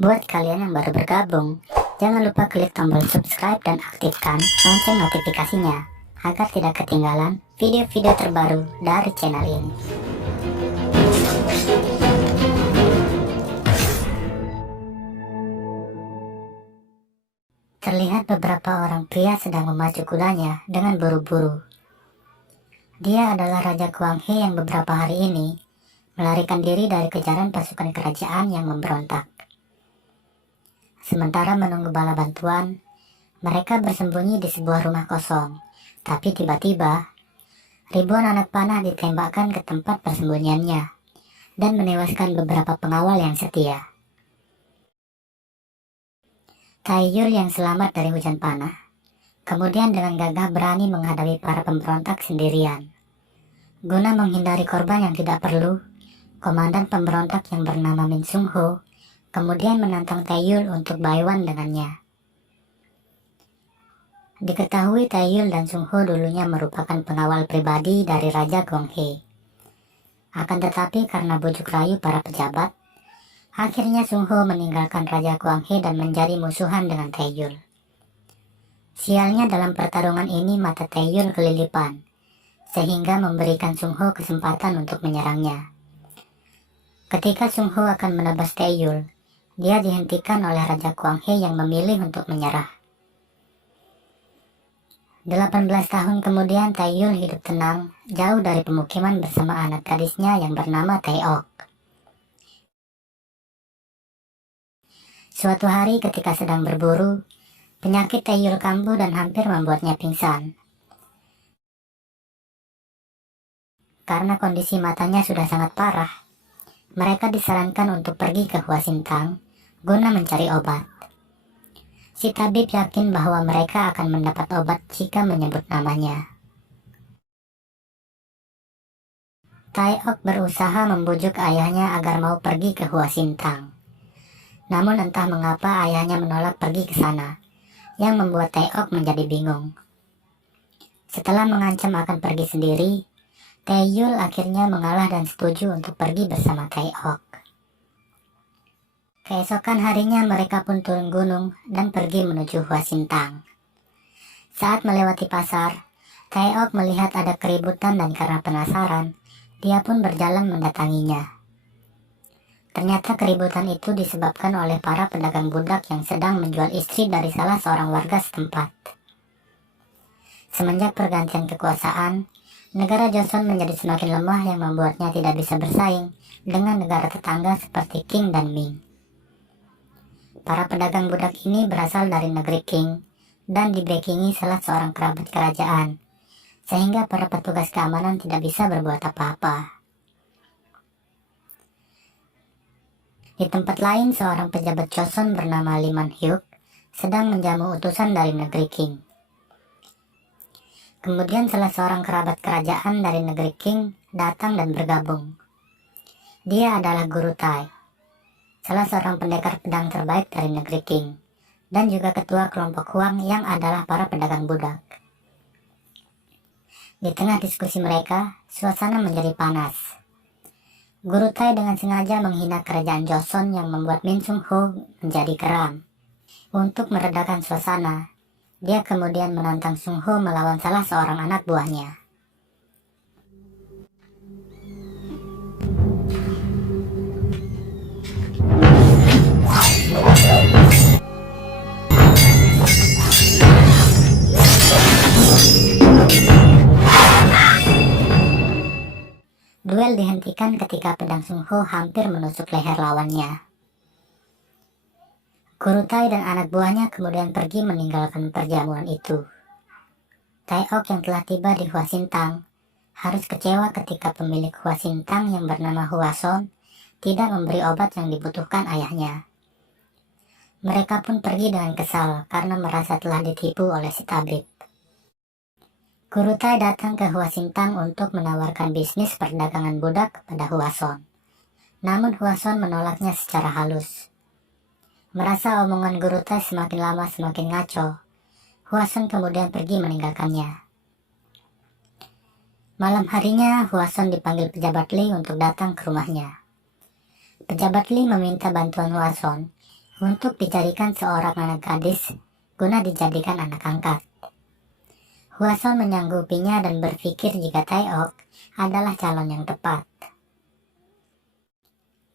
Buat kalian yang baru bergabung, jangan lupa klik tombol subscribe dan aktifkan lonceng notifikasinya agar tidak ketinggalan video-video terbaru dari channel ini. Terlihat beberapa orang pria sedang memacu kudanya dengan buru-buru. Dia adalah Raja Guang He yang beberapa hari ini melarikan diri dari kejaran pasukan kerajaan yang memberontak. Sementara menunggu bala bantuan, mereka bersembunyi di sebuah rumah kosong. Tapi tiba-tiba, ribuan anak panah ditembakkan ke tempat persembunyiannya dan menewaskan beberapa pengawal yang setia. Taiyul yang selamat dari hujan panah, kemudian dengan gagah berani menghadapi para pemberontak sendirian. Guna menghindari korban yang tidak perlu, komandan pemberontak yang bernama Min Sung Ho kemudian menantang Taiyul untuk baiwan dengannya. Diketahui Taiyul dan Sung Ho dulunya merupakan pengawal pribadi dari Raja Guang He. Akan tetapi karena bujuk rayu para pejabat, akhirnya Sung Ho meninggalkan Raja Guang He dan menjadi musuhan dengan Taiyul. Sialnya dalam pertarungan ini mata Taiyul kelilipan, sehingga memberikan Sung Ho kesempatan untuk menyerangnya. Ketika Sung Ho akan menebas Taiyul, dia dihentikan oleh Raja Guang He yang memilih untuk menyerah. 18 tahun kemudian Taiyul hidup tenang, jauh dari pemukiman bersama anak gadisnya yang bernama Taeok. Suatu hari ketika sedang berburu, penyakit Taiyul kambuh dan hampir membuatnya pingsan. Karena kondisi matanya sudah sangat parah, mereka disarankan untuk pergi ke Hua Sintang guna mencari obat. Si tabib yakin bahwa mereka akan mendapat obat jika menyebut namanya. Taeok berusaha membujuk ayahnya agar mau pergi ke Hua Sintang. Namun entah mengapa ayahnya menolak pergi ke sana, yang membuat Taeok menjadi bingung. Setelah mengancam akan pergi sendiri, Taiyul akhirnya mengalah dan setuju untuk pergi bersama Taeok. Keesokan harinya mereka pun turun gunung dan pergi menuju Hua Sintang. Saat melewati pasar, Taeok melihat ada keributan dan karena penasaran, dia pun berjalan mendatanginya. Ternyata keributan itu disebabkan oleh para pedagang budak yang sedang menjual istri dari salah seorang warga setempat. Semenjak pergantian kekuasaan, negara Joseon menjadi semakin lemah yang membuatnya tidak bisa bersaing dengan negara tetangga seperti Qing dan Ming. Para pedagang budak ini berasal dari negeri Qing dan dibackingi salah seorang kerabat kerajaan, sehingga para petugas keamanan tidak bisa berbuat apa-apa. Di tempat lain, seorang pejabat Joseon bernama Lee Man-hyuk sedang menjamu utusan dari negeri Qing. Kemudian salah seorang kerabat kerajaan dari negeri Qing datang dan bergabung. Dia adalah Guru Tai, salah seorang pendekar pedang terbaik dari negeri Qing, dan juga ketua kelompok Huang yang adalah para pedagang budak. Di tengah diskusi mereka, suasana menjadi panas. Guru Tai dengan sengaja menghina kerajaan Joseon yang membuat Min Sung Ho menjadi geram. Untuk meredakan suasana, dia kemudian menantang Sung Ho melawan salah seorang anak buahnya. Duel dihentikan ketika pedang Sung Ho hampir menusuk leher lawannya. Guru Tai dan anak buahnya kemudian pergi meninggalkan perjamuan itu. Taeok yang telah tiba di Hua Sintang harus kecewa ketika pemilik Hua Sintang yang bernama Hwason tidak memberi obat yang dibutuhkan ayahnya. Mereka pun pergi dengan kesal karena merasa telah ditipu oleh si tabib. Guru Tai datang ke Hua Sintang untuk menawarkan bisnis perdagangan budak kepada Hwason. Namun Hwason menolaknya secara halus. Merasa omongan Guru Tai semakin lama semakin ngaco, Hwason kemudian pergi meninggalkannya. Malam harinya, Hwason dipanggil pejabat Lee untuk datang ke rumahnya. Pejabat Lee meminta bantuan Hwason untuk dijadikan seorang anak gadis guna dijadikan anak angkat. Hwason menyanggupinya dan berpikir jika Taeok adalah calon yang tepat.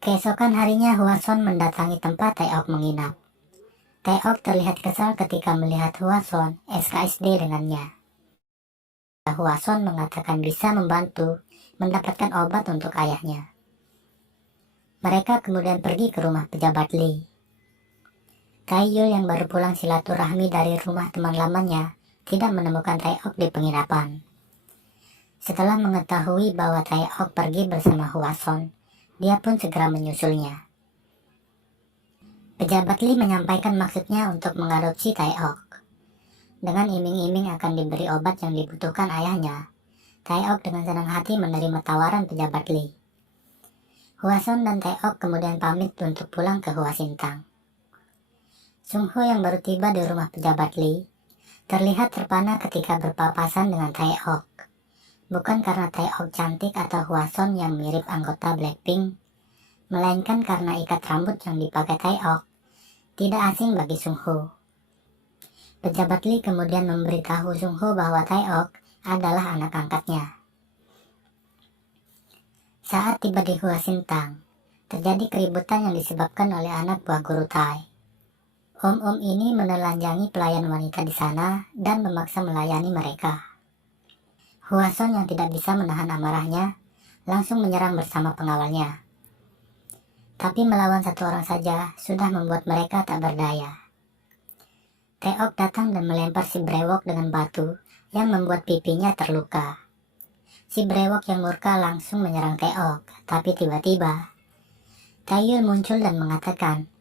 Keesokan harinya Hwason mendatangi tempat Taeok menginap. Taeok terlihat kesal ketika melihat Hwason SKSD dengannya. Hwason mengatakan bisa membantu mendapatkan obat untuk ayahnya. Mereka kemudian pergi ke rumah pejabat Lee. Taeyul yang baru pulang silaturahmi dari rumah teman lamanya tidak menemukan Taeok di penginapan. Setelah mengetahui bahwa Taeok pergi bersama Hwason, dia pun segera menyusulnya. Pejabat Lee menyampaikan maksudnya untuk mengadopsi Taeok. Dengan iming-iming akan diberi obat yang dibutuhkan ayahnya, Taeok dengan senang hati menerima tawaran pejabat Lee. Hwason dan Taeok kemudian pamit untuk pulang ke Hwasintang. Sungho yang baru tiba di rumah pejabat Lee terlihat terpana ketika berpapasan dengan Taeok. Bukan karena Taeok cantik atau Hwason yang mirip anggota Blackpink, melainkan karena ikat rambut yang dipakai Taeok tidak asing bagi Sungho. Pejabat Lee kemudian memberitahu Sungho bahwa Taeok adalah anak angkatnya. Saat tiba di Hwasintang, terjadi keributan yang disebabkan oleh anak buah guru Tai. Om-om ini menelanjangi pelayan wanita di sana dan memaksa melayani mereka. Hwason yang tidak bisa menahan amarahnya langsung menyerang bersama pengawalnya. Tapi melawan satu orang saja sudah membuat mereka tak berdaya. Taeok datang dan melempar si brewok dengan batu yang membuat pipinya terluka. Si brewok yang murka langsung menyerang Taeok, tapi tiba-tiba Taeyul muncul dan mengatakan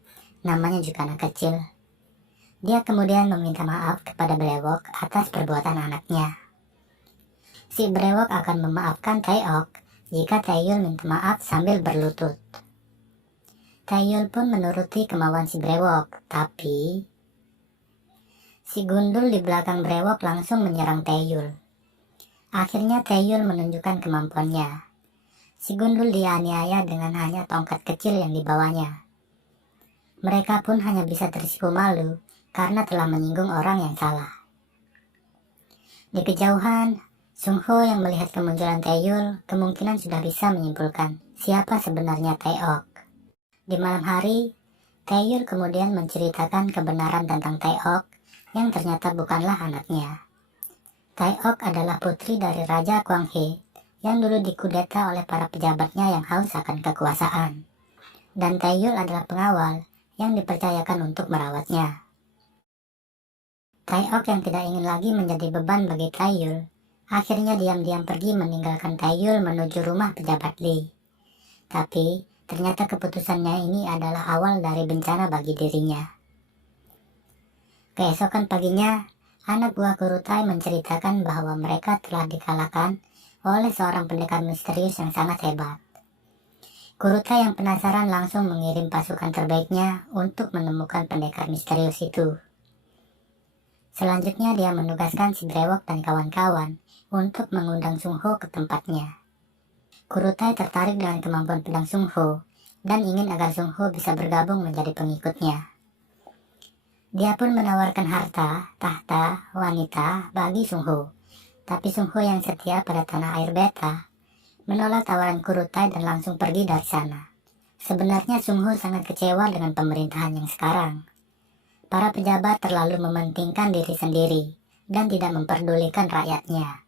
namanya juga anak kecil. Dia kemudian meminta maaf kepada brewok atas perbuatan anaknya. Si brewok akan memaafkan Taeok jika Taeyul minta maaf sambil berlutut. Taeyul pun menuruti kemauan si brewok, tapi si gundul di belakang brewok langsung menyerang Taeyul. Akhirnya Taeyul menunjukkan kemampuannya. Si gundul dianiaya dengan hanya tongkat kecil yang dibawanya. Mereka pun hanya bisa tersipu malu karena telah menyinggung orang yang salah. Di kejauhan, Sungho yang melihat kemunculan Taeyul kemungkinan sudah bisa menyimpulkan siapa sebenarnya Taeok. Di malam hari, Taeyul kemudian menceritakan kebenaran tentang Taeok yang ternyata bukanlah anaknya. Taeok adalah putri dari Raja Kwanghe yang dulu dikudeta oleh para pejabatnya yang haus akan kekuasaan. Dan Taeyul adalah pengawal yang dipercayakan untuk merawatnya. Taeok yang tidak ingin lagi menjadi beban bagi Taeyul, akhirnya diam-diam pergi meninggalkan Taeyul menuju rumah pejabat Lee. Tapi ternyata keputusannya ini adalah awal dari bencana bagi dirinya. Keesokan paginya, anak buah guru Tai menceritakan bahwa mereka telah dikalahkan oleh seorang pendekar misterius yang sangat hebat. Guru Tai yang penasaran langsung mengirim pasukan terbaiknya untuk menemukan pendekar misterius itu. Selanjutnya dia menugaskan si brewok dan kawan-kawan untuk mengundang Sungho ke tempatnya. Guru Tai tertarik dengan kemampuan pedang Sungho dan ingin agar Sungho bisa bergabung menjadi pengikutnya. Dia pun menawarkan harta, tahta, wanita bagi Sungho. Tapi Sungho yang setia pada tanah air beta menolak tawaran Guru Tai dan langsung pergi dari sana. Sebenarnya Sungho sangat kecewa dengan pemerintahan yang sekarang. Para pejabat terlalu mementingkan diri sendiri dan tidak memperdulikan rakyatnya.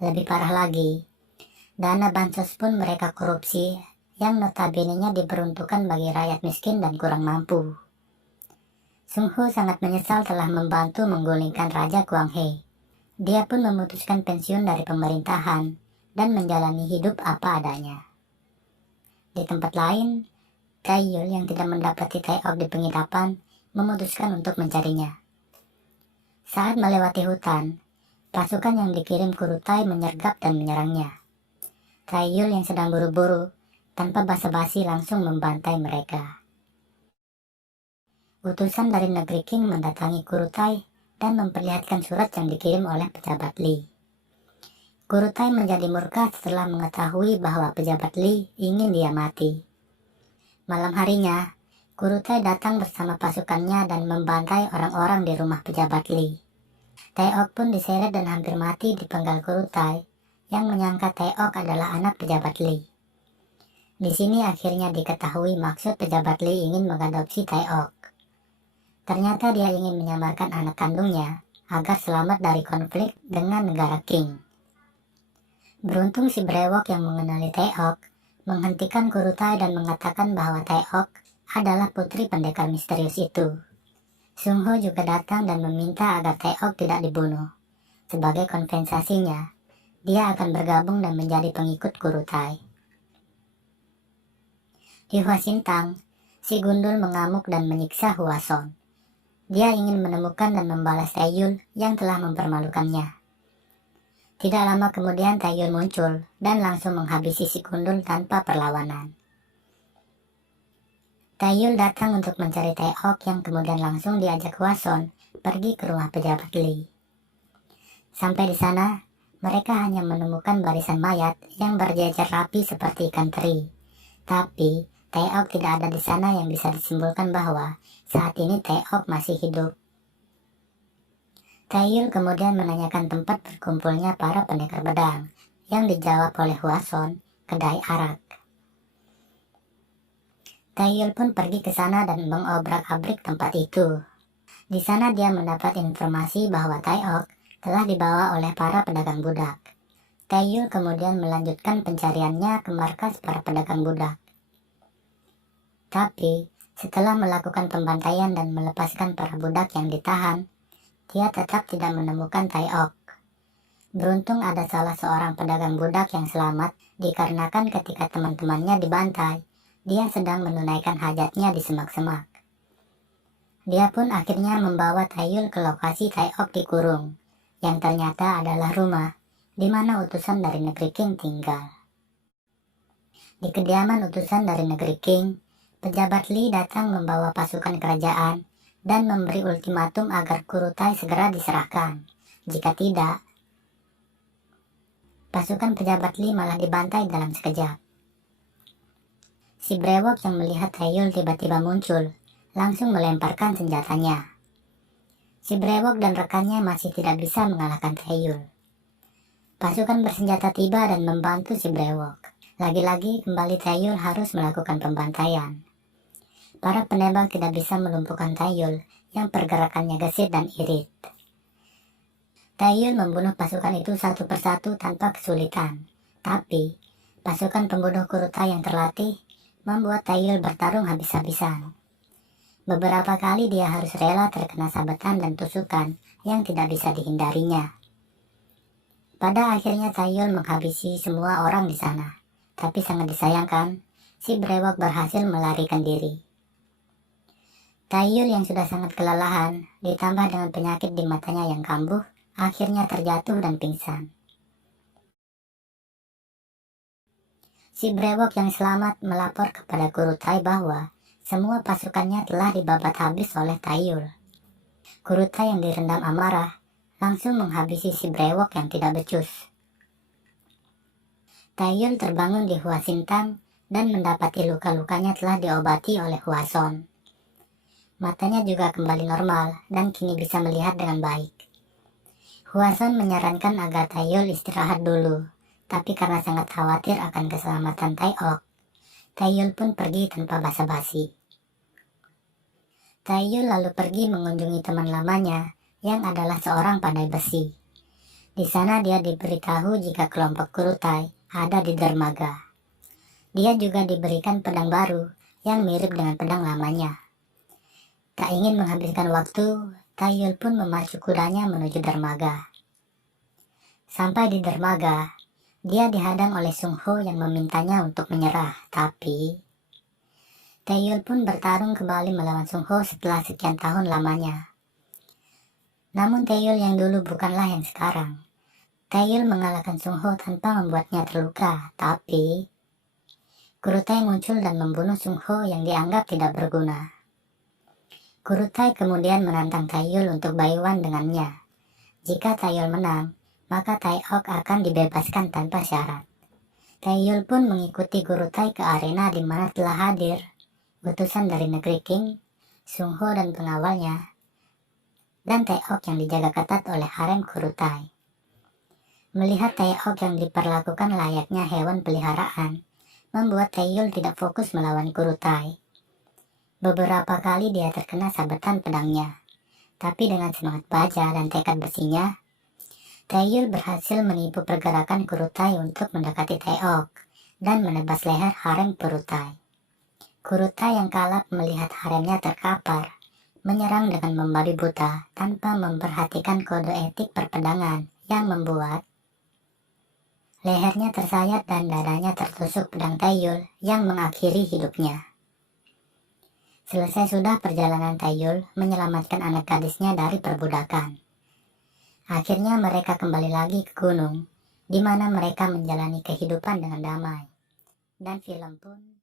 Lebih parah lagi, dana bansos pun mereka korupsi yang notabene-nya diperuntukkan bagi rakyat miskin dan kurang mampu. Sungho sangat menyesal telah membantu menggulingkan Raja Kwanghe. Dia pun memutuskan pensiun dari pemerintahan dan menjalani hidup apa adanya. Di tempat lain, Taeyul yang tidak mendapati Taeok di penginapan memutuskan untuk mencarinya. Saat melewati hutan, pasukan yang dikirim Guru Tai menyergap dan menyerangnya. Taeyul yang sedang buru-buru tanpa basa-basi langsung membantai mereka. Utusan dari negeri Qing mendatangi Guru Tai dan memperlihatkan surat yang dikirim oleh pejabat Lee. Guru Tai menjadi murka setelah mengetahui bahwa pejabat Lee ingin dia mati. Malam harinya, Kurutai datang bersama pasukannya dan membantai orang-orang di rumah pejabat Li. Taeok pun diseret dan hampir mati di penggal Kurutai yang menyangka Taeok adalah anak pejabat Li. Di sini akhirnya diketahui maksud pejabat Li ingin mengadopsi Taeok. Ternyata dia ingin menyamarkan anak kandungnya agar selamat dari konflik dengan negara Qing. Beruntung si brewok yang mengenali Taeok menghentikan Kurutai dan mengatakan bahwa Taeok adalah putri pendekar misterius itu. Sung Ho juga datang dan meminta agar Taeok tidak dibunuh. Sebagai kompensasinya, dia akan bergabung dan menjadi pengikut Kurutai. Di Hwasintang, si gundul mengamuk dan menyiksa Hwason. Dia ingin menemukan dan membalas Taeyul yang telah mempermalukannya. Tidak lama kemudian Taeyul muncul dan langsung menghabisi si gundul tanpa perlawanan. Taeyul datang untuk mencari Taeok yang kemudian langsung diajak Hwason pergi ke rumah pejabat Li. Sampai di sana, mereka hanya menemukan barisan mayat yang berjejer rapi seperti ikan teri. Tapi, Taeok tidak ada di sana yang bisa disimpulkan bahwa saat ini Taeok masih hidup. Taeyul kemudian menanyakan tempat berkumpulnya para pendekar pedang, yang dijawab oleh Hwason, kedai arak. Taeyul pun pergi ke sana dan mengobrak-abrik tempat itu. Di sana dia mendapat informasi bahwa Taeok telah dibawa oleh para pedagang budak. Taeyul kemudian melanjutkan pencariannya ke markas para pedagang budak. Tapi, setelah melakukan pembantaian dan melepaskan para budak yang ditahan, dia tetap tidak menemukan Taeok. Beruntung ada salah seorang pedagang budak yang selamat dikarenakan ketika teman-temannya dibantai, dia sedang menunaikan hajatnya di semak-semak. Dia pun akhirnya membawa Taeyul ke lokasi Taeok dikurung, yang ternyata adalah rumah di mana utusan dari negeri Qing tinggal. Di kediaman utusan dari negeri Qing, pejabat Li datang membawa pasukan kerajaan dan memberi ultimatum agar Kurutai segera diserahkan. Jika tidak, pasukan pejabat Li malah dibantai dalam sekejap. Si brewok yang melihat Taeyul tiba-tiba muncul, langsung melemparkan senjatanya. Si brewok dan rekannya masih tidak bisa mengalahkan Taeyul. Pasukan bersenjata tiba dan membantu si brewok. Lagi-lagi kembali Taeyul harus melakukan pembantaian. Para penembak tidak bisa melumpuhkan Taeyul yang pergerakannya gesit dan irit. Taeyul membunuh pasukan itu satu persatu tanpa kesulitan. Tapi, pasukan pembunuh Kurutai yang terlatih membuat Taeyul bertarung habis-habisan. Beberapa kali dia harus rela terkena sabetan dan tusukan yang tidak bisa dihindarinya. Pada akhirnya Taeyul menghabisi semua orang di sana. Tapi sangat disayangkan, si brewok berhasil melarikan diri. Taeyul yang sudah sangat kelelahan, ditambah dengan penyakit di matanya yang kambuh, akhirnya terjatuh dan pingsan. Si brewok yang selamat melapor kepada Kurutai bahwa semua pasukannya telah dibabat habis oleh Taeyul. Kurutai yang direndam amarah langsung menghabisi si brewok yang tidak becus. Taeyul terbangun di Hwasintang dan mendapati luka-lukanya telah diobati oleh Hwason. Matanya juga kembali normal dan kini bisa melihat dengan baik. Hwason menyarankan agar Taeyul istirahat dulu, tapi karena sangat khawatir akan keselamatan Taeok, Taeyul pun pergi tanpa basa-basi. Taeyul lalu pergi mengunjungi teman lamanya yang adalah seorang pandai besi. Di sana dia diberitahu jika kelompok Kurutai ada di dermaga. Dia juga diberikan pedang baru yang mirip dengan pedang lamanya. Tak ingin menghabiskan waktu, Taeyul pun memacu kudanya menuju dermaga. Sampai di dermaga, dia dihadang oleh Sung Ho yang memintanya untuk menyerah, tapi Taeyul pun bertarung kembali melawan Sung Ho setelah sekian tahun lamanya. Namun Taeyul yang dulu bukanlah yang sekarang. Taeyul mengalahkan Sung Ho tanpa membuatnya terluka, tapi Kurutai muncul dan membunuh Sung Ho yang dianggap tidak berguna. Kurutai kemudian menantang Taeyul untuk baiwan dengannya. Jika Taeyul menang, maka Taeok akan dibebaskan tanpa syarat. Taeyul pun mengikuti Kurutai ke arena di mana telah hadir utusan dari negeri Qing, Sung Ho dan pengawalnya, dan Taeok yang dijaga ketat oleh harem Kurutai. Melihat Taeok yang diperlakukan layaknya hewan peliharaan, membuat Taeyul tidak fokus melawan Kurutai. Beberapa kali dia terkena sabetan pedangnya, tapi dengan semangat baja dan tekad besinya, Taeyul berhasil menipu pergerakan Kurutai untuk mendekati Taeok dan menebas leher harem Kurutai. Kurutai yang kalap melihat haremnya terkapar, menyerang dengan membabi buta tanpa memperhatikan kode etik perpedangan yang membuat lehernya tersayat dan dadanya tertusuk pedang Taeyul yang mengakhiri hidupnya. Selesai sudah perjalanan Taeyul menyelamatkan anak gadisnya dari perbudakan. Akhirnya mereka kembali lagi ke gunung, di mana mereka menjalani kehidupan dengan damai. Dan film pun